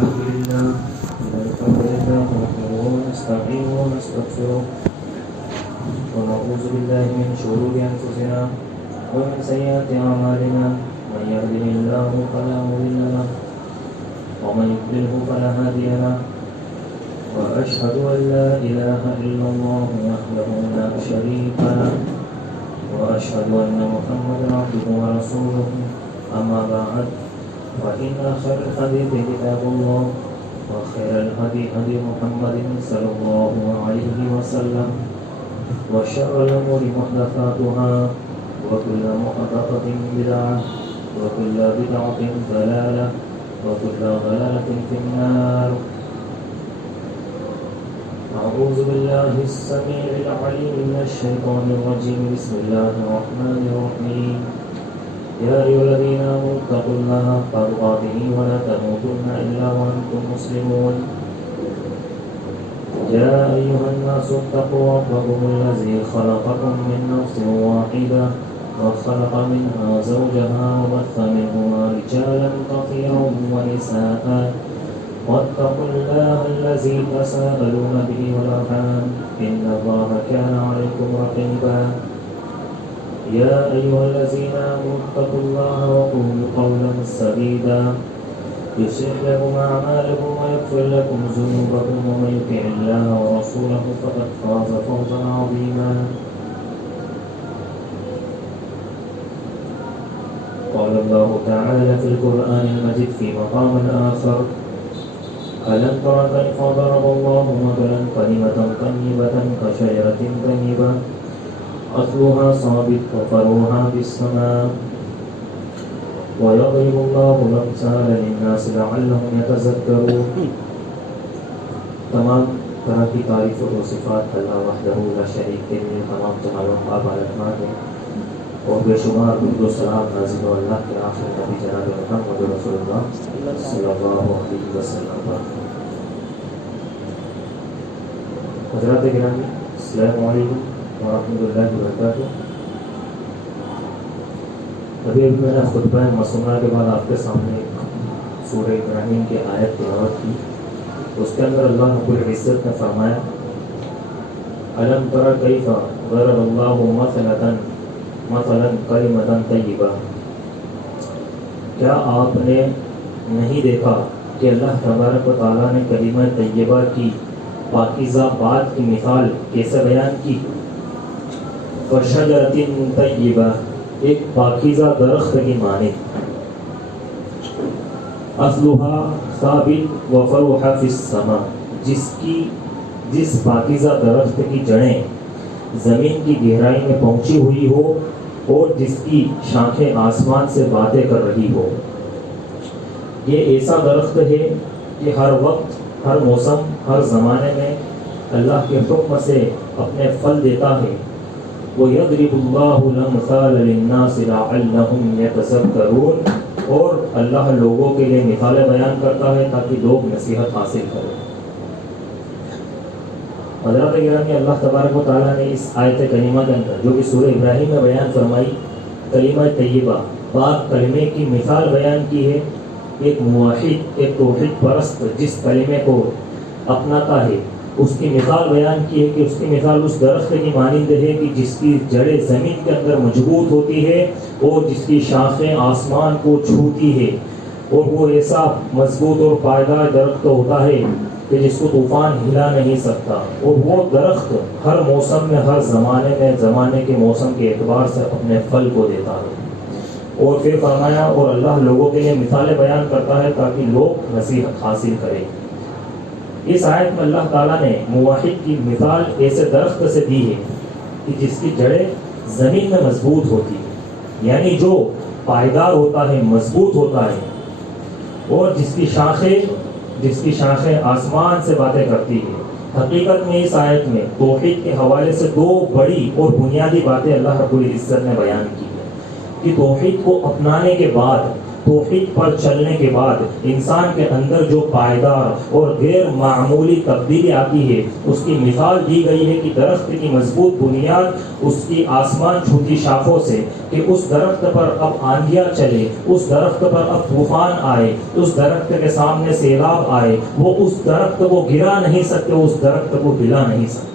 الحمد لله نحمده ونستعينه ونستغفره ونعوذ بالله من شرور أنفسنا ومن سيئات أعمالنا من يهده الله فلا مضل له ومن يضلله فلا هادي له وأشهد أن لا إله إلا الله وحده لا شريك له وأشهد أن محمدا عبده ورسوله أما بعد فإن خير الحديث كتاب الله وخير الهدي هدي محمد صلى الله عليه وسلم وشر الأمور محدثاتها وكل محدثة بدعة وكل بدعة ضلالة وكل ضلالة في النار. أعوذ بالله السميع العليم من الشيطان الرجيم. بسم الله الرحمن الرحيم. يا أيها الذين آمنوا اتقوا الله حق تقاته ولا تموتن إلا وأنتم مسلمون. يا أيها الناس اتقوا ربكم الذي خلقكم من نفس واحدة وخلق منها زوجها وبث منهما رجالا كثيرا ونساء واتقوا الله الذي تساءلون به والأرحام إن الله كان عليكم رقيبا. يا أيها الذين آمنوا اتقوا الله وقولوا قولا سديدا يصلح لكم أعمالكم ويغفر لكم ذنوبكم ومن يطع الله ورسوله فقد فاز فوزا عظيما. قال الله تعالى في القرآن المجيد في مقام آخر: ألم تر كيف ضرب الله مثلا كلمة طيبة كشجرة طيبة أصلها ثابت وفرعها في السماء ويضرب الله الأمثال للناس لعلهم يتذكرون. تمام طرح کی تعریف و صفات اللہ وحدہ لا شریک کے لیے تمام جلال و عظمت ہے اور بے شمار درود و سلام نازل ہو اللہ کے آخر نبی جناب محمد رسول اللہ صلی اللہ علیہ وسلم پر. حضرات گرامی السلام علیکم ورحمۃ اللہ وبرکاتہ. ابھی میں نے خطبہ معصومہ کے بعد آپ کے سامنے سورہ ابراہیم کی آیت تلاوت کی. اس کے اندر اللہ رب العزت نے فرمایا: الم تر کیف ضرب اللہ مثلا کلمۃ طیبہ. کیا آپ نے نہیں دیکھا کہ اللہ تبارک و تعالیٰ نے کلمہ طیبہ کی پاکیزہ بات کی مثال کیسے بیان کی؟ وشجرۃ طیبہ، ایک پاکیزہ درخت کی مانند، اصلها ثابت وفرعها فی السماء، جس پاکیزہ درخت کی جڑیں زمین کی گہرائی میں پہنچی ہوئی ہو اور جس کی شاخیں آسمان سے باتیں کر رہی ہو. یہ ایسا درخت ہے کہ ہر وقت، ہر موسم، ہر زمانے میں اللہ کے حکم سے اپنے پھل دیتا ہے. وَيَضْرِبُ اللَّهُ الْأَمْثَالَ لِلنَّاسِ لَعَلَّهُمْ يَتَذَكَّرُونَ، اور اللہ لوگوں کے لیے مثالیں بیان کرتا ہے تاکہ لوگ نصیحت حاصل کریں. حضرات گرامی، اللہ تبارک و تعالیٰ نے اس آیت کریمہ کے اندر جو کہ سورہ ابراہیم میں بیان فرمائی، کلمہ طیبہ، پاک کلمے کی مثال بیان کی ہے. ایک موحد، ایک توحید پرست جس کلمے کو اپناتا ہے اس کی مثال بیان کی ہے کہ اس کی مثال اس درخت کی مانند ہے کہ جس کی جڑیں زمین کے اندر مضبوط ہوتی ہے اور جس کی شاخیں آسمان کو چھوتی ہے، اور وہ ایسا مضبوط اور پائیدار درخت ہوتا ہے کہ جس کو طوفان ہلا نہیں سکتا. اور وہ درخت ہر موسم میں، ہر زمانے کے موسم کے اعتبار سے اپنے پھل کو دیتا ہے. اور پھر فرمایا اور اللہ لوگوں کے لیے مثالیں بیان کرتا ہے تاکہ لوگ نصیحت حاصل کریں. اس آیت میں اللہ تعالیٰ نے موحد کی مثال ایسے درخت سے دی ہے کہ جس کی جڑیں زمین میں مضبوط ہوتی ہے، یعنی جو پائیدار ہوتا ہے، مضبوط ہوتا ہے، اور جس کی شاخیں آسمان سے باتیں کرتی ہے. حقیقت میں اس آیت میں توحید کے حوالے سے دو بڑی اور بنیادی باتیں اللہ رب العزت نے بیان کی ہے کہ توحید کو اپنانے کے بعد، توحید پر چلنے کے بعد انسان کے اندر جو پائیدار اور غیر معمولی تبدیلی آتی ہے اس کی مثال دی گئی ہے کہ درخت کی مضبوط بنیاد اس کی آسمان چھوتی شاخوں سے، کہ اس درخت پر اب آندھیاں چلے، اس درخت پر اب طوفان آئے، اس درخت کے سامنے سیلاب آئے، وہ اس درخت کو گرا نہیں سکتے، اس درخت کو ہلا نہیں سکتے۔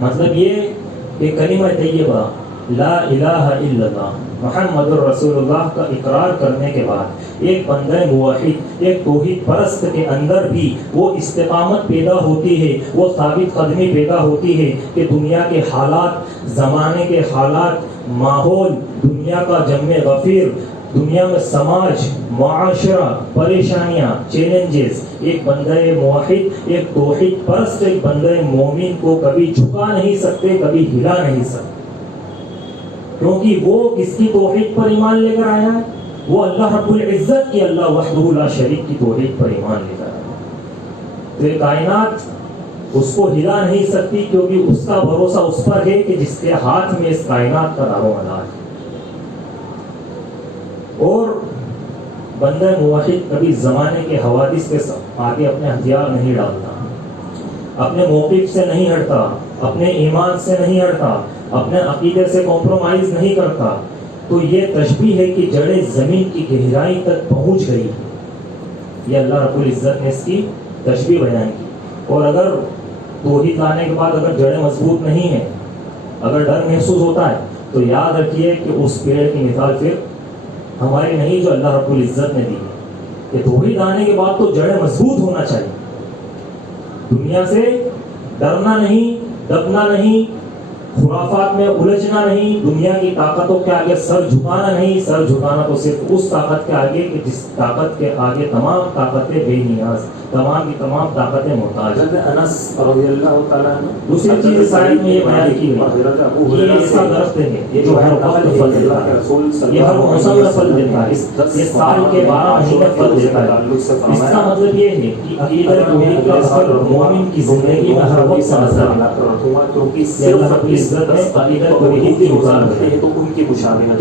مطلب یہ کہ کلمہ طیبہ لا الہ الا اللہ محمد الرسول اللہ کا اقرار کرنے کے بعد ایک بندہ موحد، ایک توحید پرست کے اندر بھی وہ استقامت پیدا ہوتی ہے، وہ ثابت قدمی پیدا ہوتی ہے کہ دنیا کے حالات، زمانے کے حالات، ماحول، دنیا کا جم غفیر، دنیا میں سماج، معاشرہ، پریشانیاں، چیلنجز، ایک بندہ موحد، ایک توحید پرست، ایک بندہ مومن کو کبھی جھکا نہیں سکتے، کبھی ہلا نہیں سکتے، کیونکہ وہ کس کی توحید پر ایمان لے کر آیا ہے؟ وہ اللہ رب العزت کی، اللہ وحدہ لا شریک کی توحید پر ایمان لے کر آیا ہے۔ تو یہ کائنات اس کو ہلا نہیں سکتی، کیونکہ اس کا بھروسہ اس پر ہے کہ جس کے ہاتھ میں اس کائنات کا دار و مدار ہے۔ اور بندہ موحد کبھی زمانے کے حوادث کے آگے اپنے ہتھیار نہیں ڈالتا، اپنے موقف سے نہیں ہٹتا، اپنے ایمان سے نہیں ہٹتا، اپنے عقیدے سے کمپرومائز نہیں کرتا۔ تو یہ تشبیہ ہے کہ جڑیں زمین کی گہرائی تک پہنچ گئی، یہ اللہ رب العزت نے اس کی تشبیہ بیان کی۔ اور اگر توحید لانے کے بعد اگر جڑیں مضبوط نہیں ہیں، اگر ڈر محسوس ہوتا ہے، تو یاد رکھیے کہ اس پیڑ کی مثال پھر ہماری نہیں جو اللہ رب العزت نے دی ہے، کہ توحید آنے کے بعد تو جڑیں مضبوط ہونا چاہیے، دنیا سے ڈرنا نہیں، دبنا نہیں، خرافات میں الجھنا نہیں، دنیا کی طاقتوں کے آگے سر جھکانا نہیں، سر جھکانا تو صرف اس طاقت کے آگے کہ جس طاقت کے آگے تمام طاقتیں بے نیاز، تمام کی تمام طاقتیں محتاج۔ انس رضی اللہ تعالیٰ عنہ دوسری چیز اس آیت میں یہ بیان کی گئی، یہ ایسا درخت ہے یہ جو ہر وقت پھل دیتا ہے، یہ ہر موسم میں پھل دیتا ہے، یہ سال کے 12 مہینے پھل دیتا ہے۔ اس کا مطلب یہ ہے کہ عقیدہ توحید کا اثر مومن کی زندگی میں ہر وقت نظر آتا ہے۔ اللہ رب العزت نے عقیدہ توحید کی مثال ہے، تو ان کی مشابہت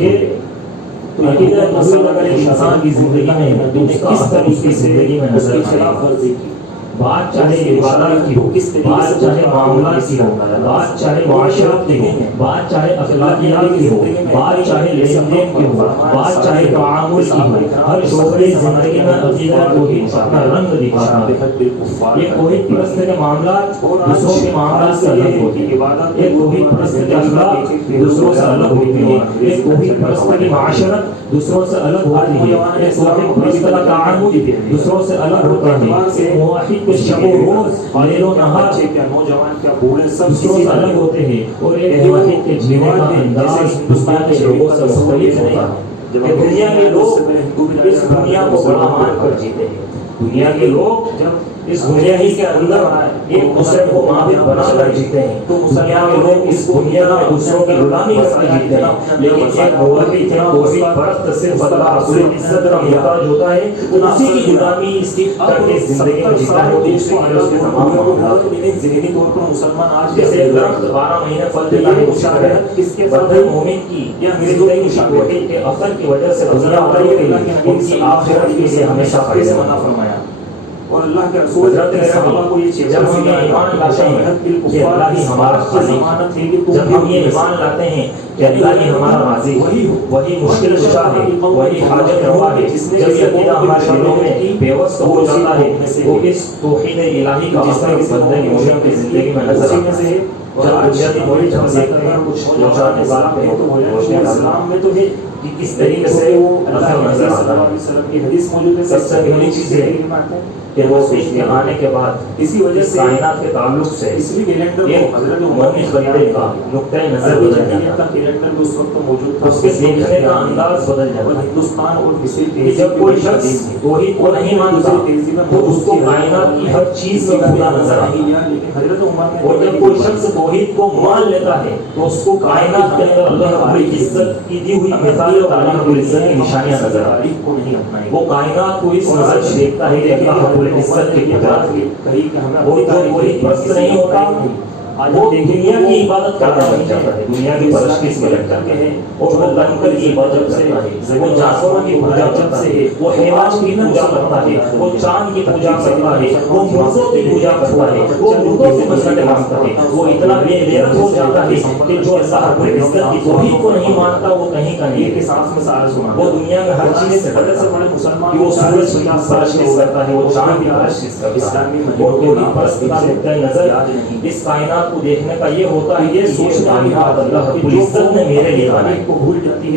کہ عقیدہ توحید اگر ایک انسان کی زندگی میں ہے تو اس کا اثر اس کی زندگی میں نظر آئے گا۔ بات چاہے عبادات کی ہو، بات چاہے معاملات کی ہو، بات چاہے معاشرت کی ہو، بات چاہے اخلاقیات کی ہو، بات چاہے لین دین کی ہو، بات چاہے تعامل کی ہو، ہر شعبے زندگی میں عقیدہ توحید اپنا رنگ دکھاتا ہے۔ ایک توحید پرست کے معاملات دوسروں کے معاملات سے الگ ہوتی ہے، ایک توحید پرست کے اخلاق دوسروں سے الگ ہوتی ہے، ایک توحید پرست کی معاشرت دوسروں سے الگ ہوتی ہے، ایک توحید پرست کا تعامل دوسروں سے الگ ہوتا ہے۔ ایک موحد کے شب و روز، لیل و نہار نوجوان کیا بوڑھے سب دوسروں سے الگ ہوتے ہیں، اور ایک موحد کے جینے کا انداز دنیا کے لوگوں سے مختلف ہوتا ہے۔ کہ دنیا کے لوگ اس دنیا کو بڑا مان کر جیتے ہیں، دنیا کے لوگ اس دنیا ہی کے اندر ایک دوسرے کو معبود بنا کر جیتے ہیں، تو دنیا کے لوگ اس دنیا میں دوسروں کی غلامی کر کے جیتے ہیں، لیکن ایک موحد ایک توحید پرست صرف اللہ رب العزت کا محتاج ہوتا ہے، تو اسی کی غلامی اس کی کر کے زندگی میں جیتا ہے، تو اس کے اندر کے تمام معاملات ذہنی طور پر مسلمان آج جیسے ایک درخت 12 مہینے پھل دیتا ہے، مشابہت اس کے بندے مومن کی یا زندگی توحید کے اثر کی وجہ سے گزرا ہوتا ہے کہ ان کی آخرت کے لیے ہمیشہ فائدہ مند فرمایا۔ اور اللہ کے رسول صحابہ کو یہ چیز جب ہم یہ ایمان لاتے ہیں کہ اللہ ہی ہمارا خالق ہے، جب ہم یہ ایمان لاتے ہیں کہ اللہ ہی ہمارا رازق ہے، وہی مشکل کشا ہے، وہی حاجت روا ہے، جب یہ عقیدہ ہمارے دلوں میں پیوست ہو جاتا ہے تو اس توحید الہی کا اثر اس بندے کی مومن کی زندگی میں نظر آتا ہے۔ اور آج وہی جب دیکھتے ہیں کچھ نوجوان اسلام میں تو ہے کہ کس طریقے سے وہ اللہ نظر آتا ہے۔ کی حدیث موجود ہے، سب سے پہلی چیز ہے کہ وہ کے آنے کے بعد اسی وجہ سے کائنات کے تعلق سے اس لیے کیلنڈر ایک مومن بندے کا نقطۂ نظر بدل جاتا کا کیلنڈر بھی اس وقت موجود تھا، اس کے دیکھنے کا انداز بدل اور جاتا ہے۔ ہندوستان اور مصر کہ جب کوئی شخص توحید کو نہیں مانتا تو اس کو کائنات کی ہر چیز میں خدا نظر آئی، لیکن حضرت عمر نے اور جب کوئی شخص توحید کو مان لیتا ہے تو اس کو کائنات کے اندر اللہ رب العزت کی دی ہوئی مثال اور اللہ رب العزت کی نشانیاں نظر آ رہی کو نہیں اپنائیں، وہ کائنات کو اس نظر سے دیکھتا ہے کہ اللہ رب العزت کی قدرت ہے۔ کہیں کہ ہمیں وہ توحید پرست نہیں ہوتا، وہ دنیا کی عبادت کرنا لگ جاتا ہے، دنیا کی پرستش میں لگ جاتا ہے، اور وہ کنکر کی عبادت کرتا ہے، وہ جانوروں کی پوجا کرتا ہے، وہ حیوان کی پوجا کرتا ہے، وہ چاند کی پوجا کرتا ہے، وہ مردوں کی پوجا کرتا ہے، وہ مردوں سے مسئلے مانگتا ہے، وہ اتنا بے غیرت ہو جاتا ہے کہ جو اللہ رب العزت کی توحید کو نہیں مانتا وہ کہیں کا نہیں ہے۔ سانس میں سارا سنا وہ دنیا میں ہر چیز سے بڑے سے بڑے مسلمان وہ سورج کی پرستش کرتا ہے، وہ چاند کی پرستش کرتا ہے، وہ توحید پرست کا نقطۂ نظر اس کائنات کو دیکھنے کا یہ ہوتا ہے کہ یہ کائنات اللہ رب العزت نے میرے لیے بنائی،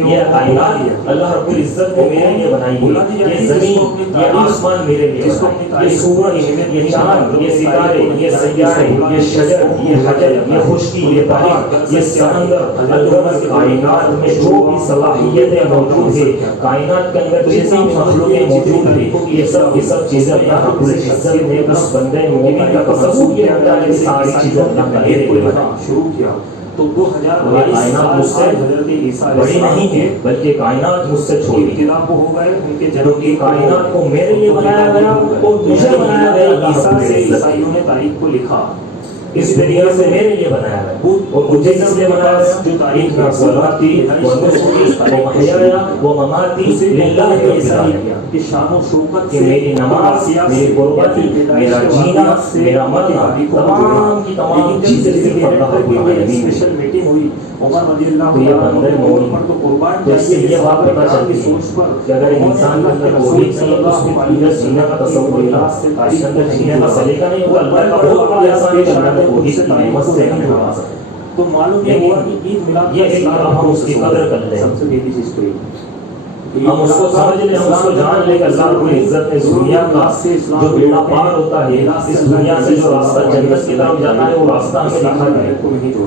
یہ کائنات اللہ رب العزت نے میرے لیے بنائی ہے، یہ زمین، یہ آسمان میرے لیے بنائی، یہ سورج، یہ چاند، یہ ستارے، یہ سیارے، یہ شجر، یہ حجر، یہ خشکی، یہ بحر، یہ سمندر، اللہ کائنات میں جو بھی صلاحیتیں موجود ہے، کائنات کے اندر جتنی بھی مخلوقیں موجود ہیں، یہ سب چیزیں اللہ رب العزت نے اس بندے مومن کا تصور کیا ہوتا ہے، ساری چیزیں اللہ کا میرے لیے بنائی شروع کیا تو 2022 کائنات مجھ سے حضرت عیسیٰ بڑی نہیں ہے، بلکہ کائنات مجھ سے چھوٹی ہے، ابتدا کو ہو گئے ان کے جو کہ کائنات کو میرے لیے بنایا گیا اور مجھے بنایا گیا اللہ رب عیسیٰ سے العزت۔ عیسائیوں نے تاریخ کو لکھا اس دنیا سے میرے لیے بنایا گیا اور مجھے کس لیے بنایا گیا؟ جو تاریخ ایک صلاتی و نسخی و محیایا و مماتی للہ رب العالمین، کہ شان و شوکت کہ میری نماز، میری قربتی، میرا جینا، میرا مرنا، تمام کی تمام چیزیں صرف اللہ رب العالمین کی۔ اسپیشل میٹنگ ہوئی عمر رضی اللہ تو یہ بندے مومن پر تو قربان تو اس سے یہ بات پتہ چلتی ہے کہ اگر انسان کے اندر توحید نہیں ہے تو اس کے اندر جینے کا تصور نہیں ہے، اس کے اندر جینے کا سلیقہ نہیں ہوگا، اللہ کا بہت بڑا احسان ہے کہ اللہ نے توحید کی نعمت سے ہمیں نوازا ہے۔ تو معلوم یہ ہوا کہ عید میلاد یہ ایک طرح ہم اس کی قدر کر لیں، سب سے پہلی چیز تو ہم اس کو سمجھ لیں، ہم اس کو جان لیں کہ اللہ رب العزت نے اس دنیا کا جو بیڑا پار ہوتا ہے، اس دنیا سے جو راستہ جنت کی طرف جاتا ہے وہ راستہ ہمیں دکھا ہے۔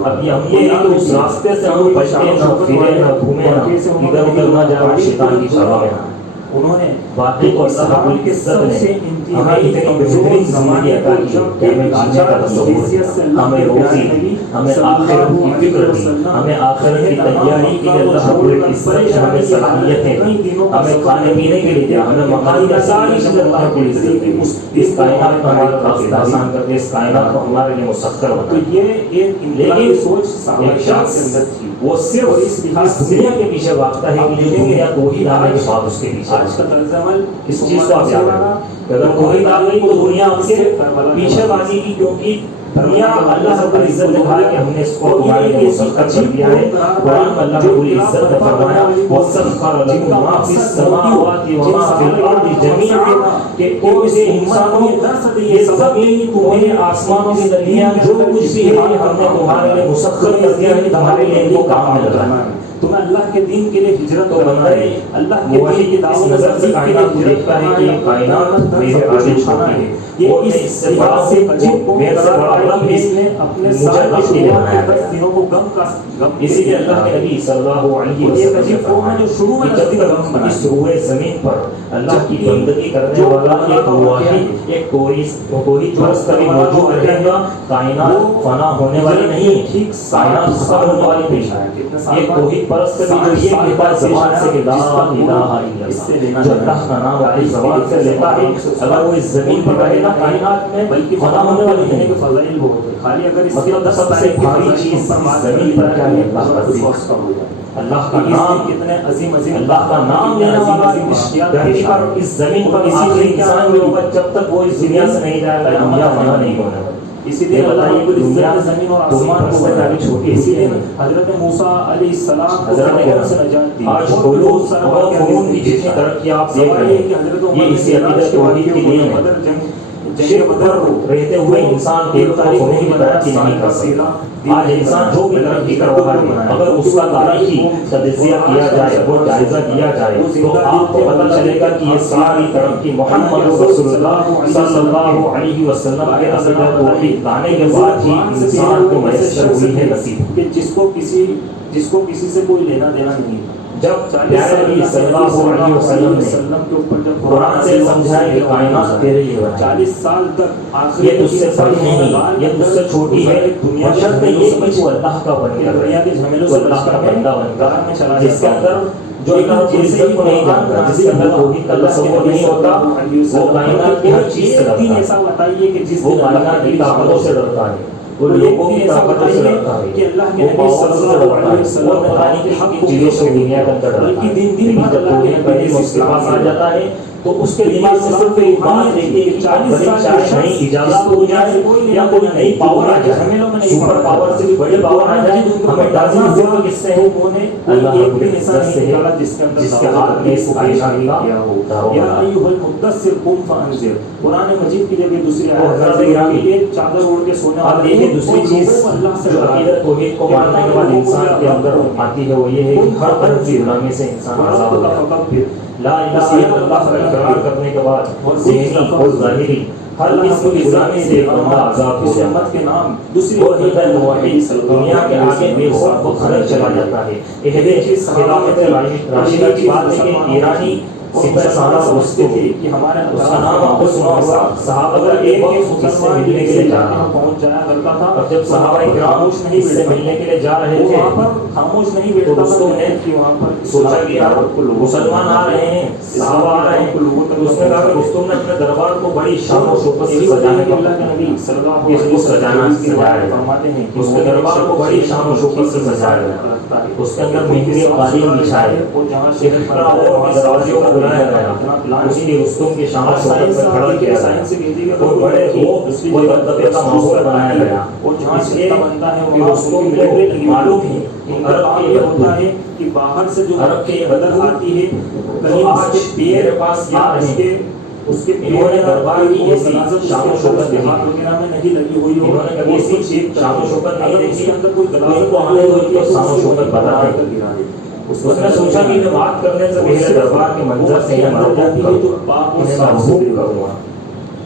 اب یہ ہم یہ کہ اس راستے سے ہم بچے نہ پھرے نہ گھومے نہ ادھر ادھر نہ جائیں، شیطان کی چاہوں میں نہ۔ انہوں نے باقی تو اللہ رب العزت نے ہمیں اتنی بہترین زندگی عطا کی کہ ہمیں جینے کا تصور ہے، ہمیں روزی، ہمیں آخرت کی فکر دی، ہمیں آخرت کی تیاری کے لیے اللہ رب العزت نے ہمیں صلاحیتیں دی، ہمیں کھانے پینے کے لیے دیا، ہمیں مکان کی ساری چیزیں اللہ رب العزت نے دی۔ اس کائنات کو ہمارے راستہ آسان کر کے اس کائنات کو ہمارے لیے مسخر بنا۔ تو یہ ایک انقلابی سوچ ایک شخص کے اندر تھی، وہ صرف اس دنیا کے پیچھے بھاگتا ہے کہ جو دنیا توحید آنے کے بعد اس کے پیچھے آج کا طرز عمل اس چیز کو آپ یاد رکھیں کہ اگر توحید آ گئی تو دنیا ہم سے پیچھے بھاگے گی، کیونکہ دنیا اللہ رب العزت نے کہا کہ ہم نے اس کو تمہارے لیے مسخر کر دیا ہے۔ قرآن میں اللہ رب العزت نے فرمایا وَسَخَّرَ لَكُم مَّا فِي السَّمَاوَاتِ وَمَا فِي الْأَرْضِ جَمِيعًا، کہ اسے انسانوں یہ زمین تمہیں آسمانوں کے درمیان جو کچھ بھی ہے ہم نے تمہارے لیے مسخر کر دیا ہے، تمہارے لیے ان کو کام میں لگانا ہے۔ تمہیں اللہ کے دین کے لیے ہجرت تو کرنا ہے، اللہ کے دین کی اس دعوت نظر سے کائنات کو دیکھتا ہے کہ یہ کائنات میرے آگے چھوٹی ہے، یہ اور اس سے بڑا سے میرے سے بڑا رب اس نے اپنے مجھے سارے رب کے لیے بنایا دس ہے۔ دنوں کو غم کا اسی لیے اللہ کے نبی صلی اللہ علیہ وسلم نے فرمایا کہ جب تک اس روئے زمین پر اللہ کی بندگی کرنے والا ایک واحد ایک توحید پرست بھی موجود رہے گا، کائنات فنا ہونے والی نہیں، کائنات ختم ہونے والی نہیں ہے۔ ایک توحید پرست بھی جو یہ کہتا ہے زبان سے کہ لا الہ الا اللہ، جو اللہ کا نام اپنی زبان سے لیتا ہے، اگر وہ اس زمین پر رہے گا کائنات میں بلکہ فنا ہونے والی نہیں۔ فضائل بہت ہے، خالی اگر اس مطلب سب سے بھاری چیز اس زمین پر کیا ہے؟ اللہ کا ذکر، اللہ کا نام، کتنے عظیم عظیم اللہ کا نام لینے والا دھرتی پر اس زمین پر آخری انسان بھی ہوگا جب تک وہ اس دنیا سے نہیں جائے گا، دنیا فنا نہیں ہونے والی۔ اسی لیے اللہ رب العزت نے زمین اور آسمان کو بنایا چھوٹی، اسی لیے حضرت موسیٰ علیہ السلام کو فرعون سے نجات دی۔ آج قرون کی جتنی ترقی آپ دیکھ رہے ہیں یہ اسی عقیدت کے وحید کے لیے ہے۔ شرک پر رہتے ہوئے انسان ایک تاریخ ہونے کی ترقی نہیں کر سکتا۔ آج انسان جو بھی ترقی کر رہا ہے اگر اس کا تاریخی تجزیہ کیا جائے، وہ جائزہ کیا جائے تو آپ کو پتہ چلے گا کہ یہ ساری ترقی محمد رسول اللہ صلی اللہ علیہ وسلم کے عقیدت توحید لانے کے بعد ہی انسان کو میسر ہوئی ہے، نصیب کہ جس کو کسی سے کوئی لینا دینا نہیں۔ جب پیارے نبی صلی اللہ علیہ وسلم نے قرآن سے سمجھایا کہ کائنات تیرے لیے بنائی، 40 سال تک یہ تجھ سے بڑی نہیں، یہ تجھ سے چھوٹی ہے، بشرط یہ کہ وہ اللہ کا بن کر دنیا کے جھمیلوں وہ سے اللہ کا بندہ بن کر، جس کے جاتا اندر جو اللہ کی عزت کو نہیں جانتا، جس کے اندر توحید کا تصور نہیں ہوتا، وہ کائنات کی ہر چیز سے ڈرتا ہے، ایسا بتائیے کہ جس وہ کائنات کی طاقتوں سے ڈرتا ہے، وہ لوگوں کی طاقتوں سے لڑتا ہے، کہ اللہ کے وہ نبی پاور صلی سے اللہ لڑتا علیہ ہے، وسلم وہ پتہ نہیں کن چیزوں سے دنیا کے اندر لڑتا ہے، لیکن جب توحید اس کے پاس آ جاتا ہے تو اس کے دماغ سے صرف ایک بات رہتی ہے کہ 40 سال چاہے نئی ایجادات ہو جائے یا کوئی نئی پاور آ جائے، سپر پاور سے بھی بڑی پاور آ جائے، ہمیں ڈرنا ہوگا کس سے ہے؟ اللہ رب العزت سے ہے، جس کے ہاتھ میں اس کائنات کا داروغہ یا ہے۔ ایھا المدثر قم فانذر، قرآن مجید کی جگہ دوسری وہ حضرت گرامی، ایک چادر اوڑھ کے سونے اب دیکھیں دوسری چیز جو عقیدت توحید کو ماننے کے بعد انسان کے اندر آتی ہے وہ یہ ہے کہ ہر طرح کی غلامی سے انسان آزاد ہو جاتا ہے۔ لا الہ الا اللہ کا اقرار کرنے کے بعد ذہنی اور ظاہری ہر قسم کی غلامی سے ایک بندہ آزاد ہو جاتا ہے۔ کے نام دوسری وہ عید الموحد دنیا کے آگے بے خوف و خرچ چلا جاتا ہے۔ اہل خلافت راشدہ کی بات ہے کہ ایرانی سپہ سالار رستم تھی کہ ہمارے اس کا نام صحابہ کا ایک وقت اس سے ملنے کے لیے جا رہا پہنچ جایا کرتا تھا، اور جب صحابہ کرام اس سے ملنے کے لیے جا رہے تھے وہاں پر خاموش نہیں تو بیٹھتا رستم نے وہاں پر سوچا کہ یار مسلمان آ رہے ہیں، صحابہ آ رہے ہیں، تو اس نے کہا کہ رستم نے اپنے دربار کو بڑی شان و شوکت سے سجانے کا اللہ کے نبی صلی اللہ علیہ اس کو سجانا سجایا ہے، فرماتے ہیں اس کے دربار کو بڑی شان و شوکت سے سجایا گیا، اس کے اندر مہندی قالین بچھائے، دروازوں کو بلایا گیا، اس کی رستم کی شان و شوکت پر کھڑا کیا گیا، اور بڑے خوب دبدبے کا ماحول بنایا گیا، اس لیے کہ رستم کو معلوم ہے کہ عرب کے یہ ہوتا ہے کہ باہر سے جو عرب کے بدل آتی ہے تو آج میرے پاس کیا ہے اس کے انہوں نے دربار کی ایسی شان و شوکت دیکھی، وغیرہ میں نہیں لگی ہوئی ہو، انہوں نے کبھی ایسی شان و شوکت نہیں دیکھی، ان کو آنے ہوئی تو شان و شوکت بتا ہے۔ اس نے سوچا کہ میں بات کرنے سے پہلے دربار کے منظر سے انہیں مرغوب کروں، انہیں مرغوب کروں گا،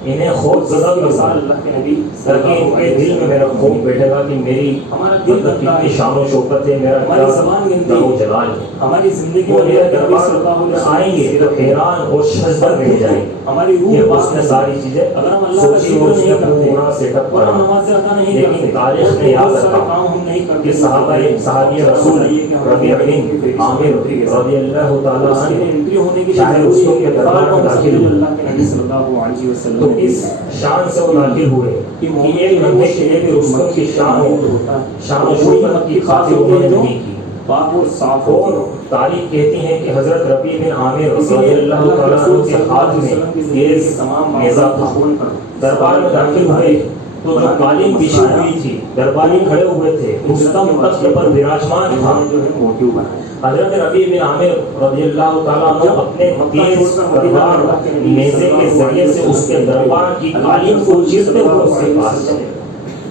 انہیں خوف زدہ کروں، اللہ کے نبی تاکہ ان کے دل میں میرا خوف بیٹھے گا کہ میری مطلب کتنی شان و شوکت ہے، میرا کیا و جلال ہے۔ ہماری زندگی وہ میرے دربار میں آئیں گے تو حیران اور شزدہ رہ جائیں گے۔ ہماری یہ روح اس نے ساری چیزیں اگر ہم اللہ کا سوچی اور اس شکر نے نہیں پورا سیٹ اپ اور ہم کرا، نماز ادا نہیں لیکن کرتے، تاریخ میں یاد بہت سارے رکھا کام ہم نہیں کرتے، کہ صحابی رسول ربیع بن عامر رضی اللہ تعالیٰ عنہ چاہے رستم کے دربار میں داخل ہوئے اللہ کے نبی صلی اللہ علیہ وسلم تو اس شان سے وہ داخل ہوئے کہ ایک لمحے کے لیے بھی رستم کی شان و شوکت کی خاطر انہوں نے نہیں کی۔ پاک اور صاف اور تاریخ کہتی ہے کہ حضرت ربیع بن عامر رضی اللہ تعالیٰ عنہ کے ہاتھ میں تیز نیزہ تھا، دربار میں داخل ہوئے تو جو قالین بچھی ہوئی تھی درباری کھڑے ہوئے تھے، رستم تخت پر وراجمان تھا، جو ہے موٹیو بنائے۔ حضرت ربیع بن عامر رضی اللہ تعالیٰ عنہ اپنے تیز تلوار نیزے کے ذریعے سے اس کے دربار کی قالین کو چیرتے ہوئے اس کے پاس چلے،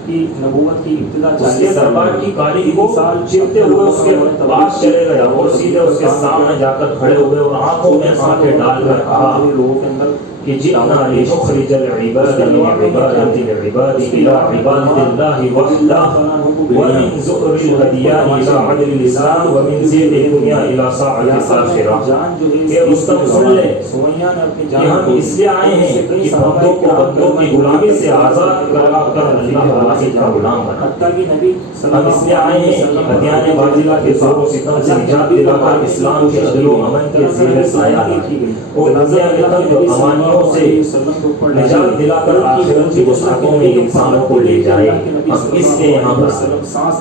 کی نبوت کی ابتدا اس کے دربار کی قالین کو چیرتے ہوئے اس کے پاس چلے گئے اور سیدھے اس کے سامنے جا کر کھڑے ہوئے اور آنکھوں میں آنکھیں ڈال کر کہا لوگوں کے اندر کہ جئنا لنخرج العباد من عبادة العباد إلى عبادة الله وحده ومن زؤر الهديان إلى عدل الإسلام ومن زيد الدنيا إلى ساعة الآخرة۔ کہ رستم سن لے کہ ہم اس لیے آئے ہیں کہ بندوں کو بندوں کی غلامی سے آزاد کرا کر اللہ واحد کا غلام بنا۔ ہم اس لیے آئے ہیں کہ ادیان باطلہ کے زور و ستم سے نجات دلا کر اسلام کے عدل و امن کے زیر سایہ اور ادیان جو امانیوں سے نجات دلا کر آخرت کی وسعتوں میں انسانوں کو لے جائے۔ ہم اس لیے یہاں پر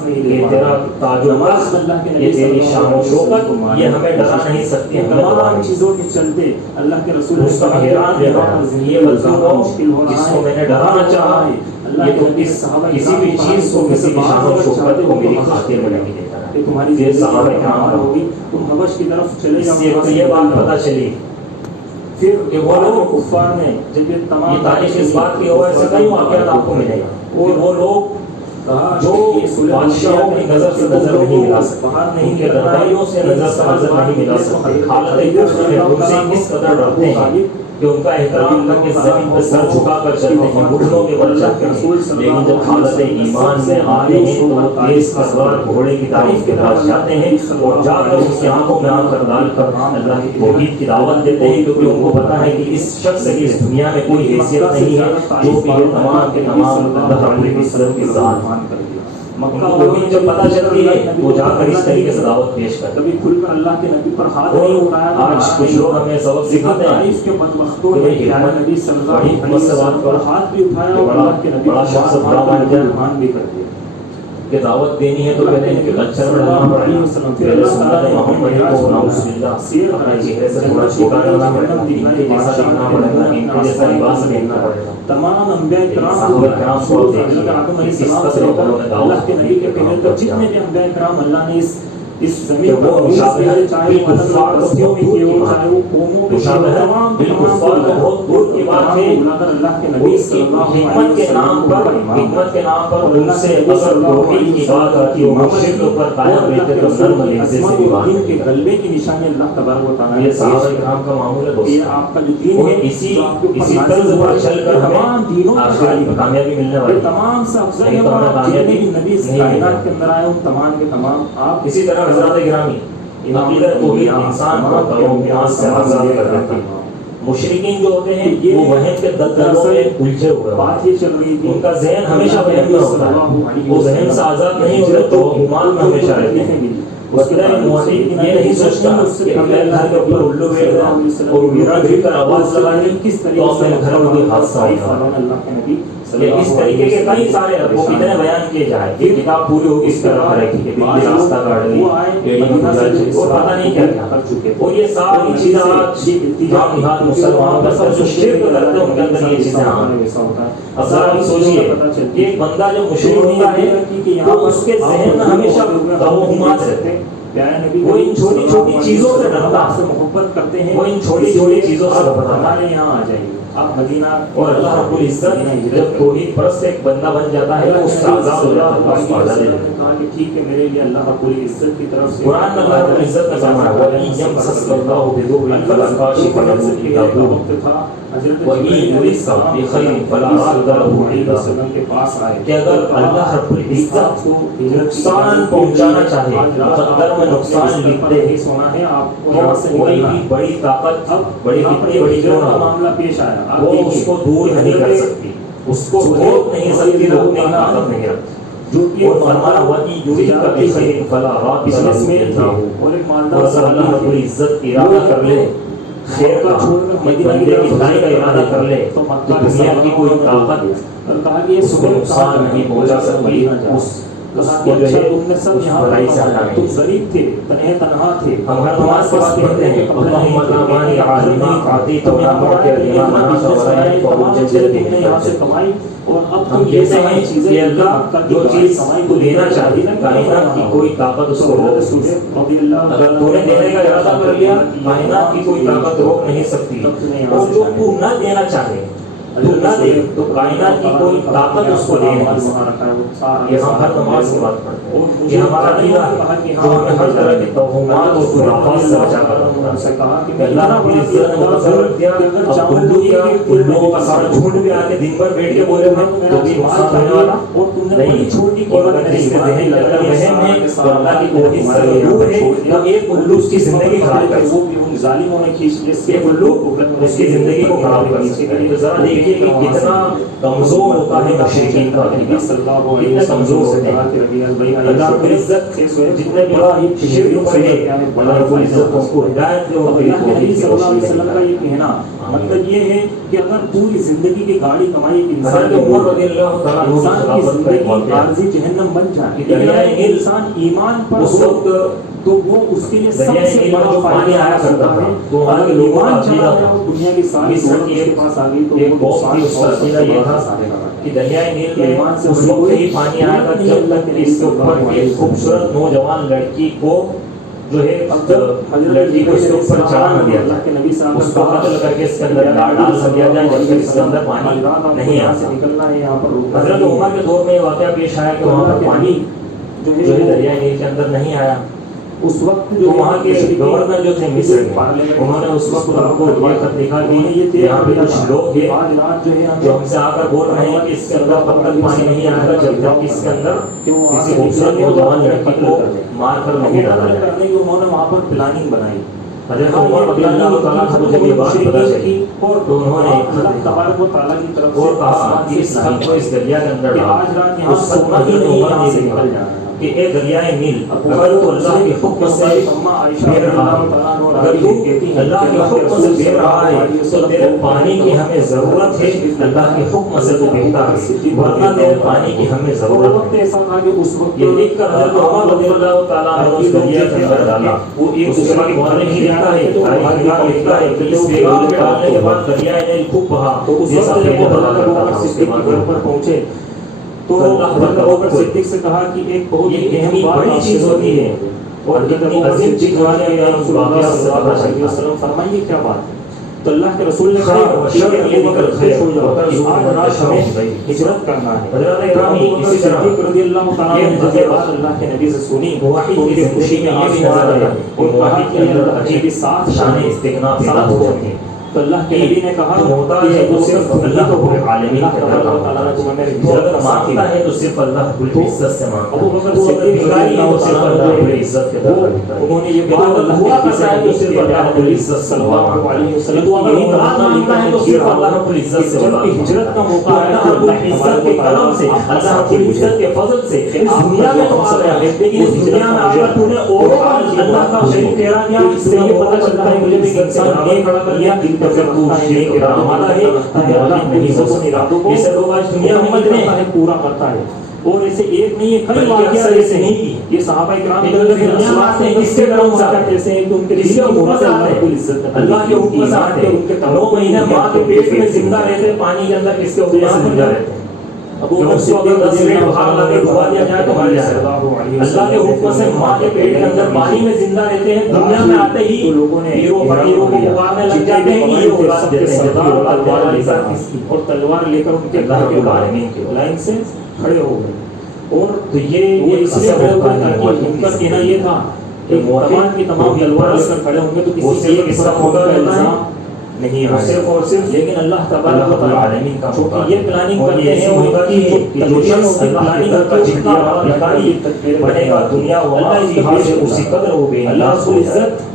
یہ تیرا تاج و تخت، یہ تیری شان و شوکت، یہ ہمیں ڈرا نہیں سکتی، ہمیں تمام چیزوں کے چلتے اللہ کے رسول اس کا حیران رہ گیا، یہ بتاؤ جس کو میں نے ڈرانا چاہا یہ تو کسی بھی چیز کو کسی کی شان و شوکت کو میری خاطر میں نہیں دیتا ہے۔ تمہاری یہ صحابہ کرام ہوگی، تم حبش کی طرف چلے جاؤ۔ یہ بات پتہ چلی پھر کہ وہ لوگ کفار نے جب یہ تمام یہ تاریخ اس بات کی وجہ سے کئی واقعات آپ کو ملے گا، اور وہ لوگ جو بادشاہوں کی نظر سے نظر نہیں ملا سکتے، ان کے درباریوں سے نظر سے نظر نہیں ملا سکتے، حالت کفر میں ان سے اس قدر ڈرتے ہیں کہ ان کا احترام کر کے زمین پر سر جھکا کر چلتے ہیں، گھٹنوں کے بل چلتے ہیں، لیکن جب حالت ایمان میں آتے ہیں تو وہ تیز سوار گھوڑے کی تعریف کے پاس جاتے ہیں اور جا کر اس کی آنکھوں میں آنکھ ڈال کر اللہ کی توحید کی دعوت دیتے ہیں، کیونکہ ان کو پتا ہے کہ اس شخص کی اس دنیا میں کوئی حیثیت نہیں ہے جو کہ یہ تمام کے تمام اللہ رب العزت کی ذات مکہ وہی جب پتہ چلتی ہے وہ جا کر اس طریقے سے دعوت پیش کرتے کبھی کھل کر اللہ کے نبی پر ہاتھ نہیں اٹھایا. آج کچھ لوگ ہمیں سبق سکھاتے ہیں اس کے بدبختوں نے پیارے نبی صلی اللہ علیہ وسلم پر ہاتھ بھی اٹھایا اور اللہ کے نبی پر بھی کر دیا کہ دعوت دینی ہے تو پہلے ان کے کلچر میں ڈالنا پڑے گا. پہلے سنت محمدی کو نعوذ باللہ اپنے چہرے سے تھوڑا چھپا کرنا پڑے گا. ان کے جیسا دیکھنا پڑے گا, ان کے جیسا لباس دیکھنا پڑے گا. تمام انبیاء کرام صحابہ کرام کو دیکھیے اللہ کے نبی کے پہلے تو جتنے بھی انبیاء کرام اللہ نے اس زمین وہ مشابہت چاہے وہ کفار بستیوں میں کیے ہو, چاہے وہ قوموں میں تمام بالکفار کو بہت دور کی بات ہے. اللہ کے نبی اس کی حکمت کے نام پر ان سے اگر توحید کی بات آتی ہے مشرک پر قائم رہتے تو نرم لہجے سے بھی بات کے غلبے کی نشانی اللہ تبارک و تعالیٰ یہ صحابہ کرام کا معمول ہے. یہ آپ کا جو دین ہے اسی طرز پر چل کر تمام دینوں ہمیں کامیابی ملنے والی. تمام سے افضل ہے جتنے بھی نبی اس کائنات کے اندر آئے ان تمام کے تمام آپ اسی طرح حضرات گرامی عقیدت توحید انسان کو توہمات سے آزاد کر دیتی ہے. مشرکین جو ہوتے ہیں وہ وہم کے دلدلوں میں الجھے ہوئے بات یہ چل رہی تھی, ان کا ذہن ہمیشہ وہم میں ہوتا ہے, وہ ذہن سے آزاد نہیں ہوتے تو توہمات میں ہمیشہ رہتے ہیں. اس کے بعد موحد یہ نہیں سوچتا کہ اپنے گھر کے اوپر الو بیٹھ گیا اور میرا گر کر آواز لگانی کس طریقے سے گھر میں کوئی حادثہ ہوگا. اس طریقے کے کئی سارے وہ کتنے بیان کیے جائے. یہ کتاب پوری ہوگی اس طرح کی کہ بلی راستہ کاٹ گئی اور پتہ نہیں کیا کیا کر چکے. اور یہ ساری چیزیں آج جہاں مسلمانوں کا سب جو شرک کرتے ہیں ان کے اندر یہ چیزیں عام ہیں. اب ذرا بھی سوچیے ایک بندہ جو مشرک ہوتا ہے تو اس کے ذہن میں ہمیشہ توہمات رہتے ہیں. وہ ان چھوٹی چھوٹی چیزوں سے ڈرتا ہے, محبت کرتے ہیں, وہ ان چھوٹی چھوٹی چیزوں سے ہمارے یہاں آ جائیے آپ مدینہ. اور اللہ رب العزت جب توحید پرست ایک بندہ بن جاتا ہے تو اس کا آزاد ہو جاتا ہے, اس کو آزاد ہے. کہا کہ ٹھیک ہے میرے لیے اللہ رب العزت کی طرف سے قرآن میں اللہ رب العزت نے فرمایا وَإِن يَمْسَسْكَ اللَّهُ بِضُرٍّ فَلَا كَاشِفَ لَهُ إِلَّا هُوَ وَإِن يُرِدْكَ بِخَيْرٍ فَلَا رَادَّ لَهُ إِلَّا هُوَ. کہ اگر اللہ رب العزت کو نقصان پہنچانا چاہے, مقدر میں نقصان لکھ دے, سونا ہے آپ تو کوئی بھی بڑی طاقت بڑی کتنی بڑی کیوں نہ معاملہ پیش آیا وہ اس کو دور نہیں کر سکتی, اس کو روک نہیں سکتی, روکنے کی طاقت نہیں رکھتی. اور فرمایا وَإِن يُرِدْكَ بِخَيْرٍ فَلَا رَادَّ لَهُ إِلَّا هُوَ. اور اگر اللہ رب العزت ارادہ کر لے خیر کا, ایک بندے کی بھلائی کا ارادہ کر لے تو دنیا کی کوئی طاقت اس کو نقصان نہیں پہنچا سکتی. اس کو جو ہے اس بھلائی سے ہٹانے تم غریب تھے, تنہا تھے. ہم ہر نماز کے بعد پڑھتے ہیں اللہم اطعمانی عالمی عطیت و نعمت علیہ منعت و رائن فوجن جلدی یہاں سے کمائی اور اب ہم کہتے ہیں کہ اللہ جو چیز کو دینا چاہیے کائنات کی کوئی طاقت اس کو روک, اگر تو نے دینے کا ارادہ کر لیا کائنات کی کوئی طاقت روک نہیں سکتی. اور جو تو نہ دینا چاہے تو نہ دے تو کائنات کی کوئی طاقت اس کو دے نہیں سکتی. یہ ہم ہر نماز کے بعد پڑھتے ہیں. یہ ہمارا عقیدہ ہے جو ہمیں ہر طرح کی توہمات اور خرافات سے بچا کر رکھتا ہے. اللہ رب العزت نے مقرر رکھ دیا اب الوؤں کا سارا جھنڈ بھی آ کے دن بھر بیٹھ کے بولے ہیں تو بھی نقصان ہونے والا نہیں. اور اگر اس کے ذہن کے اندر وہم ہے تو اللہ کی توحید سے دور ہے تو ایک الو اس کی زندگی خراب کر سکتا ہے. ظالموں نے کھینچ لیا ایک الو اس کی زندگی کو خراب کر سکتا ہے. تو ذرا دیکھیے کہ کتنا کمزور ہوتا ہے مشرکین کا عقیدہ, کتنا کمزور ہوتے ہیں. اللہ رب العزت جتنے بڑا شرک سے اللہ رب العزت کو اس کو ہدایت دے. نبی صلی اللہ علیہ وسلم کا یہ کہنا مطلب یہ ہے کہ اگر پوری زندگی کی گاڑی کمائی انسان کی زندگی عارضی جہنم بن جائے, انسان ایمان پر اس وقت تو وہ اس کے لیے سب سے بڑا پانی آیا کرتا تھا تو وہاں کے لوگوں کا عقیدہ تھا دنیا کی ساری دولت کے پاس آ گئی تو ایک بہت ہی اس کا عقیدہ یہ تھا کہ دریائے نیل میں اس وقت ہی پانی آیا تھا جب تک اس کے اوپر ایک خوبصورت نوجوان لڑکی کو جو ہے لڑکی کو اس کے اوپر چڑھا نہ دیا جائے, اس کو قتل کر کے اس کے اندر ڈال نہ دیا جائے جب تک اس کے اندر پانی نہیں آتا. حضرت عمر کے دور میں یہ واقعہ پیش آیا کہ وہاں پر پانی جو ہے دریائے نیل کے اندر نہیں آیا. اس وقت جو وہاں کے گورنر جو تھے مصر کے, انہوں نے اس وقت ان کو یہ خط لکھا کہ یہاں پہ کچھ لوگ ہیں جو ہم سے آ کر بول رہے ہیں کہ اس کے اندر تب تک پانی نہیں آئے گا جب تک اس کے اندر کسی خوبصورت نوجوان لڑکی کو مار کر نہیں ڈالا جائے. انہوں نے وہاں پر پلاننگ بنائی حضرت عمر رضی اللہ تعالیٰ عنہ کو جب یہ بات پتہ چلی تو انہوں نے اللہ تبارک و تعالیٰ کی طرف اور کہا کہ اس حق کو اس دریا کے اندر ڈال. اس وقت حضرت عمر نے دیکھا کہ اے دریائے نیل اگر تو اللہ کے حکم سے بہ رہا ہے، اگر تو اللہ کے حکم سے بہ رہا ہے تو تیرے پانی کی ہمیں ضرورت ہے، اللہ کے حکم سے تو بہتا ہے، ورنہ تیرے پانی کی ہمیں ضرورت ہے. یہ لکھ کر حضرت عمر رضی اللہ تعالیٰ عنہ اس دریا کے اندر ڈالا. اس کے بعد مورخ لکھتا ہے، تاریخ لکھتا ہے کہ اس پیغام میں ڈالنے کے بعد دریائے نیل خوب بہا جیسا پہلے بہا کرتا تھا. اس کے بعد گھر پر پہنچے تو اللہ ابوبکر صدیق سے کہا کہ ایک بہت ہی اہم بڑی چیز ہوتی ہے اور کتنی عظیم چیز والے یا رسول اللہ صلی اللہ علیہ وسلم فرمائیے کیا بات ہے. تو اللہ کے رسول نے کہا کہ یہ نکل خوش ہو جاؤ کہ آج رات ہمیں ہجرت کرنا ہے. حضرت اکرامی اسی طرح رضی اللہ تعالیٰ عنہ نے جب بات اللہ کے نبی سے سنی تو اس خوشی میں یہ بھی نظر آیا اور کہا کہ اللہ عجیب ساتھ شان استغنا پیدا ہو جاتی ہے. تو اللہ کے نبی نے کہا کہ یہ صرف اللہ کو عالمین کے تعالیٰ نے تمہیں ہجرت مانگتا ہے تو صرف اللہ رب العزت سے مانگتا ہے. ابو بکر صدیق رضی اللہ تعالیٰ عنہ رب العزت کے تعالیٰ انہوں نے یہ بات اللہ کے نبی سے تو صرف اللہ رب العزت صلی اللہ علیہ وسلم تو اگر مراد مانگتا ہے تو صرف اللہ رب العزت سے. جب ہجرت کا موقع ہے تو اللہ العزت کے کرم سے اللہ رب العزت کے فضل سے اس دنیا میں تو آ گیا لیکن اس دنیا میں آیا تو نے اور اللہ کا شریک ٹھہرا دیا. اس سے یہ پتہ چلتا ہے مجھے بھی انسان یہ کھڑا کر لیا اگر تو شریک ارادہ ہے تو اللہ اپنی عزت و ارادوں کو ایسے لوگ آج دنیا میں ملتے ہیں پورا کرتا ہے. اور ایسے ایک نہیں ہے کئی واقعات ایسے نہیں یہ صحابہ کرام نے کس کے کرم سے کیسے ہیں تو ان کے لیے حکومت اللہ کے حکم سے آتے ہیں. ان کے 9 مہینے ماں کے پیٹ میں زندہ رہتے پانی کے اندر کس کے حکم سے زندہ رہتے ہیں. ابو بکر صدیق رضی اللہ عنہ نے دعا دیا جائے تو مر جائے. اللہ کے حکم سے ماں کے پیٹ کے اندر پانی میں زندہ رہتے ہیں. دنیا میں آتے ہی لوگوں نے پیروں فقیروں کو پکارنے لگ جاتے ہیں کہ یہ اولاد کے سردار اور تلوار لے کر ان کے اللہ کے عالمین کے لائن سے کھڑے ہو گئے. اور تو یہ اس لیے کھڑے ہو گئے تاکہ ان کا کہنا یہ تھا کہ تمام کی تمام تلوار لے کر کھڑے ہوں گے تو کسی سے یہ قصہ ہوگا الزام نہیں ہے صرف اور صرف. لیکن اللہ تبارک و تعالی چونکہ یہ پلاننگ کرتے ہیں ہوگا کہ جو شخص پلاننگ کرتا ہے جتنا بڑا بنے گا دنیا اللہ اس کے سے اسی قدر ہو گئی. اللہ رب العزت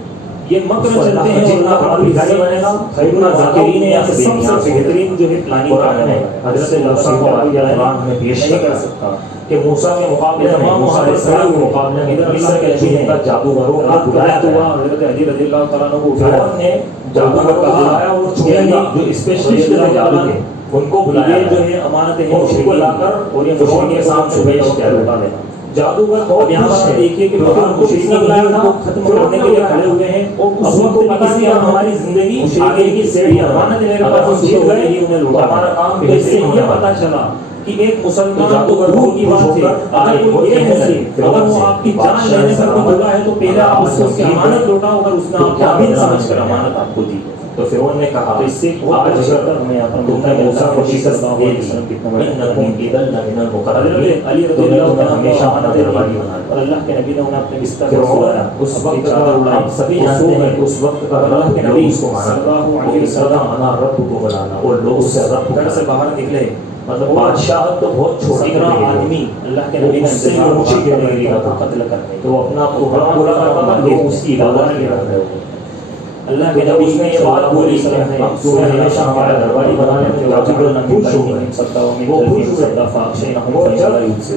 یہ مکر چلتے ہیں جتنا بڑا بھاری بنے گا خیرنا ذاکرین یا سب سے بہترین جو ہے پلاننگ قرآن ہے. حضرت موسیٰ کو قرآن ہمیں پیش نہیں کر سکتا کہ موسیٰ کے مقابلے میں موسیٰ علیہ السلام کے مقابلے میں عیسیٰ کے جن کا جادوگروں کا بلایا ہوا حضرت علی رضی اللہ تعالیٰ عنہ کو فرعون نے جادوگر کو بلایا اور چھوڑے جو اسپیشلسٹ ہیں جادو کے ان کو بلایا جو ہے امانتیں ہیں ان کو لا کر اور یہ فرعون کے سامنے پیش کیا لوٹا دینا. جادوگر کو یہاں پر دیکھیے کہ فرعون کو کس نے بلایا تھا ختم کرنے کے لیے کھڑے ہوئے ہیں اور اس وقت پتہ نہیں کہ ہماری زندگی آگے کی سیڑھیاں امانتیں میرے پاس جیت گئے ہی انہیں لوٹا. ہمارا کام اس سے یہ پتہ چلا کہ ایک مسلمان تو روح کی بات ہے اگر کوئی یہ ہے اگر وہ آپ کی جان لینے پر کوئی بلا ہے تو پہلے آپ اس کو اس کی امانت لوٹاؤ اگر اس نے آپ کو عابد سمجھ کر امانت آپ کو دی. تو فرعون نے کہا اس سے آج اگر تم نے موسیٰ کو شکست دے دی انکم اذا لمن المقربین علی رضی اللہ عنہ ہمیشہ امانتیں روالی بنا اور اللہ کے نبی نے انہیں اپنے بستر پر سلایا. اس وقت آپ سبھی جانتے ہیں کہ اس وقت کا اللہ کے نبی اس کو مانا صلی اللہ علیہ وسلم انا رب کو بلانا اور لوگ اس سے رب گھر سے باہر نکلے. مطلب بادشاہت تو بہت چھوٹی آدمی اللہ کے نبی نے اس سے اونچی کیٹیگری کا تھا قتل کرنے تو اپنا آپ کو بڑا برا کرتا تھا لوگ اس کی عبادت نہیں کر رہے ہوتے. اللہ کے نبی نے یہ بات بولی کہ ہمیشہ ہمارا درباری بنانے میں جادوگر نہ خوش ہو گئے سب وہ خوش ہو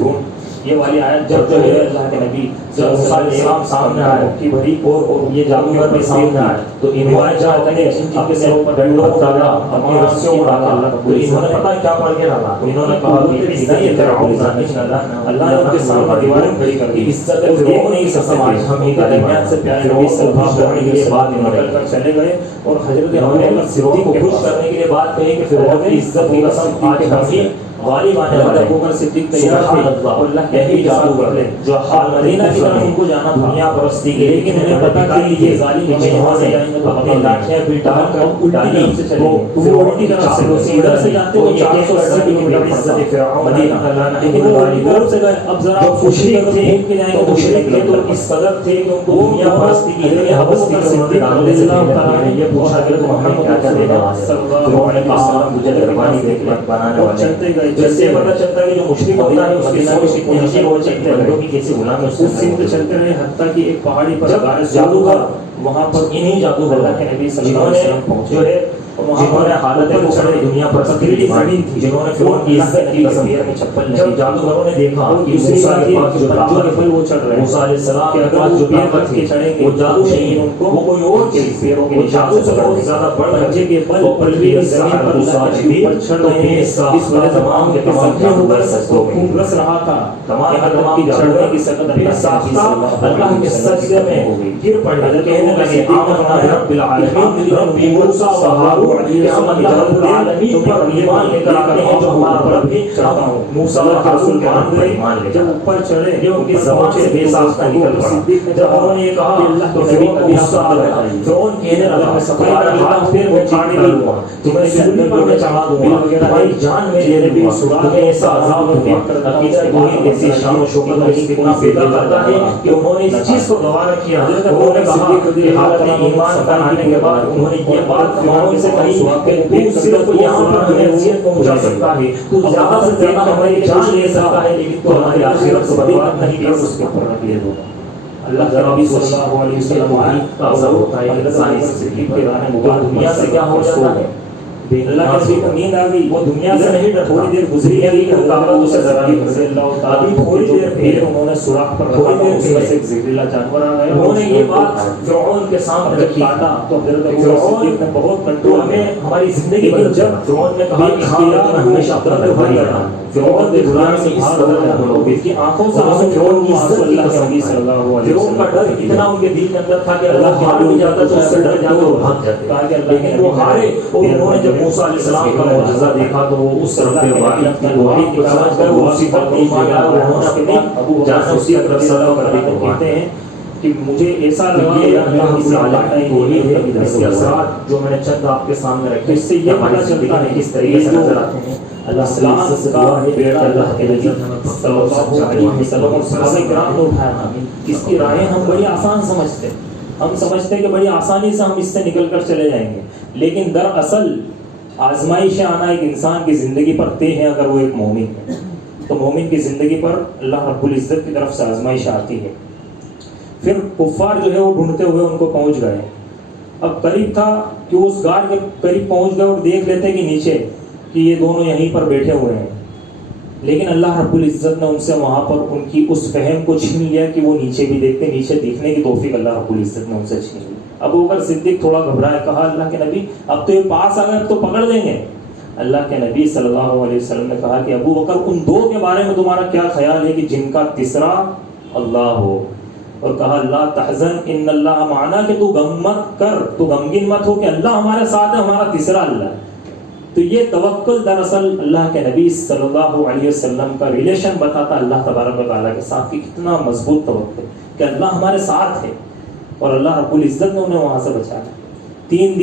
گئے. یہ والی آیت جب جو ہے اللہ کے نبی جب موسیٰ علیہ السلام سامنے آئے کی بڑی اور یہ جادوگر بھی سامنے آئے تو انہوں نے چاہتا ہے کہ ان کے سر پر ڈنڈوں کو ڈالا اپنی رسیوں کو ڈالا. تو انہوں نے پتا کیا پڑھ کے ڈالا انہوں نے کہا کہ یہ فرعون اللہ نے ان کے سامنے دیواریں کھڑی کر دی. عزت فرعون نہیں سمجھ ہم ہی کے درمیان سے پیارے نبی صلی اللہ علیہ وسلم کے بعد انہوں نے چلے گئے اور حضرت ابوبکر صدیق کو خوش کرنے کے لیے بات کہی کہ فرعون کی عزت کی قسم آج ہم ہی غالب آنے والے ابوبکر صدیق تیار تھے اور اللہ کے ہی جادوگر جو حال مدینہ کی طرف ان کو جانا تھا دنیا پرستی کے لیکن انہیں پتا تھا کہ یہ ظالم یہاں سے جائیں گے تو اپنے لاٹھیاں بھی ڈال کر الٹی طرف سے چلیں گے. فرعون کی طرف سے وہ ادھر سے جاتے وہ 480 کلومیٹر عزت فرعون مدینہ لیکن وہ ادھر سے گئے. اب ذرا مشرک تھے ان کے جائیں گے مشرک تھے تو اس قدر تھے کہ ان کو دنیا پرستی کی اتنی حوث تھی کہ صدیق رضی اللہ تعالیٰ نے یہ پوچھا کہ محمد کیا کیا دینے والے فرعون نے کہا مجھے درباری بنانے والے. چلتے گئے جیسے پتہ چلتا ہے کہ جو مشرک ہوتا ہے اس کی سوچ کتنی عجیب ہوتی ہے، بندوں کی کیسی غلامی اس سمت چلتے رہے حتیٰ کہ ایک پہاڑی پر جادوگر وہاں پر انہی جادوگروں اللہ کے نبی صلی اللہ علیہ وسلم پہنچے، جو ہے جنہوں نے حالت پوری دنیا پر تقریری زمین تھی، جنہوں نے فرعون کی عزت کی قسم میں چپل نہیں، جب جادوگروں نے دیکھا کہ موسیٰ کے پاس جو طاقت ہے، وہ چڑھ رہے ہیں، موسیٰ علیہ السلام کے پاس جو طاقت ہے وہ جادو نہیں، ان کو وہ کوئی اور چیز ہے، وہ جادو سے بہت زیادہ بڑھ رہے کے بل پر بھی زمین پر چڑھ رہے ہیں، اس وجہ تمام کے تمام جادوگر سجدوں میں رس رہا تھا، تمام کے تمام چڑھنے کی سکت پھر ساختہ اللہ کے سجدے میں گر پڑے، کہنے لگے آمنا برب العالمین رب موسیٰ و ہارون کہ ہم اللہ رب العالمین پر ایمان لے کر آتے ہیں جو ہمارا رب ہے، ہم موسیٰ و ہارون کے رب پر ایمان لے جب اوپر چڑھے یہ ان کی زبان سے بے ساختہ نکل پڑا، جب انہوں نے یہ کہا تو فرعون کو غصہ آ گیا، فرعون کہنے لگا تمہارا ہاتھ پھر میں کاٹ ڈالوں گا، تمہیں سولی پر میں چڑھا دوں گا، تمہاری جان میں لے لوں گا، تمہیں ایسا عذاب دوں گا۔ عقیدہ توحید ایسی شان و شوکت اور اتنا پیدا کرتا ہے کہ انہوں نے اس چیز کو گوارا کیا، انہوں نے کہا کہ حالت ایمان پر آنے کے بعد انہوں نے یہ بات فرعون سے کہی کہ تو صرف یہاں پر ہمیں اذیت پہنچا سکتا ہے، تو زیادہ سے زیادہ ہماری جان لے سکتا ہے، لیکن تو ہماری آخرت کو برباد نہیں کر اس کے اوپر رکھ لے دو۔ اللہ کے نبی صلی اللہ علیہ وسلم کا اثر ہوتا ہے انسانی زندگی پر، وہ دنیا سے کیا ہو جاتا ہے، اللہ کے نبی کو نیند آ گئی، وہ دنیا سے نہیں ڈرتا، تھوڑی دیر گزری ہے لیکن کعبہ اسے ذرا نہیں گزرے، ابھی تھوڑی دیر پھر انہوں نے سوراخ پر رکھا تو اس میں سے ایک زہریلا جانور آ گیا، انہوں نے یہ بات فرعون کے سامنے رکھی، کاٹا تو حضرت فرعون نے بہت کنٹرول ہمیں ہماری زندگی پر، جب فرعون نے کہا کہ ہاں میں ہمیشہ اپنا بھائی رہا، فرعون کے غلام سے اس قدر نہ بولو، اس کی آنکھوں سے ہمیں فرعون کی عزت کی قسم، فرعون کا ڈر اتنا ان کے دل کے اندر تھا کہ اللہ ہار بھی جاتا تو اس سے ڈر جاتے اور بھاگ جاتے، لیکن وہ ہارے اور انہوں نے جب موسیٰ علیہ السلام کا معجزہ دیکھا تو وہ اس رب واحد کی توحید کو سمجھ کر وہ اسی پر ایمان لایا، انہوں نے اپنی جان اسی طرف صدا کرنے کو کہتے ہیں کہ مجھے ایسا لگا کہ اللہ کی عالم توحید ہے، اس کے اثرات جو میں نے چند آپ کے سامنے رکھے اس سے یہ پتہ چلتا ہے کس طریقے سے نظر آتے ہیں۔ اللہ سلام سے دعا ہے بیٹا اللہ کے نبی صلی اللہ علیہ وسلم صحابہ کرام نے اٹھایا، اس کی راہیں ہم بڑی آسان سمجھتے ہیں، ہم سمجھتے ہیں کہ بڑی آسانی سے ہم اس سے نکل کر چلے جائیں گے، لیکن دراصل آزمائش آنا ایک انسان کی زندگی پر طے ہے۔ اگر وہ ایک مومن ہے تو مومن کی زندگی پر اللہ رب العزت کی طرف سے آزمائش آتی ہے۔ پھر کفار جو ہے وہ ڈھونڈتے ہوئے ان کو پہنچ گئے، اب قریب تھا کہ اس غار کے قریب پہنچ گئے اور دیکھ لیتے کہ نیچے کہ یہ دونوں یہیں پر بیٹھے ہوئے ہیں، لیکن اللہ رب العزت نے ان سے وہاں پر ان کی اس فہم کو چھین لیا کہ وہ نیچے بھی دیکھتے، نیچے دیکھنے کی توفیق اللہ رب العزت نے ان سے چھین لی۔ ابو بکر صدیق تھوڑا گھبرایا، کہا اللہ کے نبی اب تو یہ پاس آ گئے، اب تو پکڑ دیں گے۔ اللہ کے نبی صلی اللہ علیہ وسلم نے کہا کہ ابو بکر ان دو کے بارے میں تمہارا کیا خیال ہے کہ جن کا تیسرا اللہ ہو، اور کہا لا تحزن ان اللہ معنا، کہ تو غم مت کر، تو غمگین مت ہو کہ اللہ ہمارے ساتھ ہے، ہمارا تیسرا اللہ ہے۔ تو یہ توکل دراصل اللہ کے نبی صلی اللہ علیہ وسلم کا ریلیشن بتاتا اللہ تبارک و تعالیٰ کے ساتھ کہ کتنا مضبوط توکل کہ اللہ ہمارے ساتھ ہے، اور اللہ رب العزت نے انہیں وہاں سے بچایا۔ تین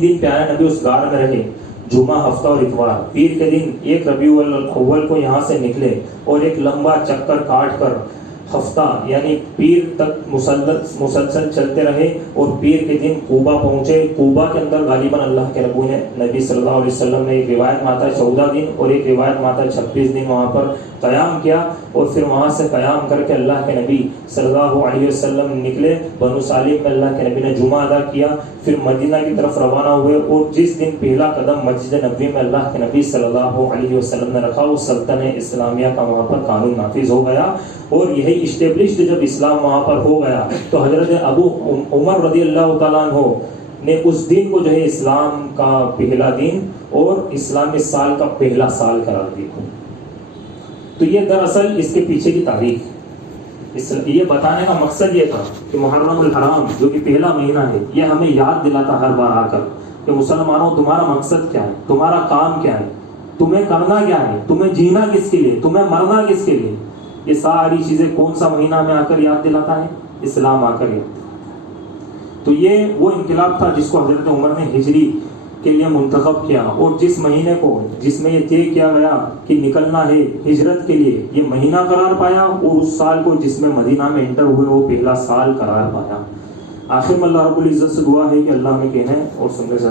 دن پیارے نبی اس غار میں رہے، جمعہ، ہفتہ اور اتوار۔ پیر کے دن 1 ربیع الاول کو یہاں سے نکلے اور ایک لمبا چکر کاٹ کر ہفتہ یعنی پیر تک مسلسل چلتے رہے، اور پیر کے دن کوبا پہنچے۔ کوبا کے اندر غالباً اللہ کے نبی صلی اللہ علیہ وسلم نے ایک روایت میں آتا ہے 14 دن اور ایک روایت میں آتا ہے 26 دن وہاں پر قیام کیا، اور پھر وہاں سے قیام کر کے اللہ کے نبی صلی اللہ علیہ وسلم نکلے۔ بنو سالم میں اللہ کے نبی نے جمعہ ادا کیا، پھر مدینہ کی طرف روانہ ہوئے، اور جس دن پہلا قدم مسجد نبوی میں اللہ کے نبی صلی اللہ علیہ وسلم نے رکھا، وہ سلطنت اسلامیہ کا وہاں پر قانون نافذ ہو گیا، اور یہی اسٹیبلشڈ جب اسلام وہاں پر ہو گیا تو حضرت ابو عمر رضی اللہ تعالیٰ عنہ نے اس دن کو جو ہے اسلام کا پہلا دن اور اسلامی سال کا پہلا سال قرار دیا۔ تو یہ دراصل اس کے پیچھے کی تاریخ، یہ بتانے کا مقصد یہ تھا کہ محرم الحرام جو کہ پہلا مہینہ ہے، یہ ہمیں یاد دلاتا ہر بار آ کر کہ مسلمانوں تمہارا مقصد کیا ہے، تمہارا کام کیا ہے، تمہیں کرنا کیا ہے، تمہیں جینا کس کے لیے، تمہیں مرنا کس کے لیے۔ یہ ساری چیزیں کون سا مہینہ میں آ کر یاد دلاتا ہے؟ اسلام آ کر یاد۔ تو یہ وہ انقلاب تھا جس کو حضرت عمر نے ہجری کے لیے منتخب کیا، اور جس مہینے کو جس میں یہ طے کیا گیا کہ نکلنا ہے ہجرت کے لیے، یہ مہینہ قرار پایا، اور اس سال کو جس میں مدینہ میں انٹر ہوئے وہ پہلا سال قرار پایا۔ آخر میں اللہ رب العزت سے دعا ہے کہ اللہ میں کہنے اور سننے سے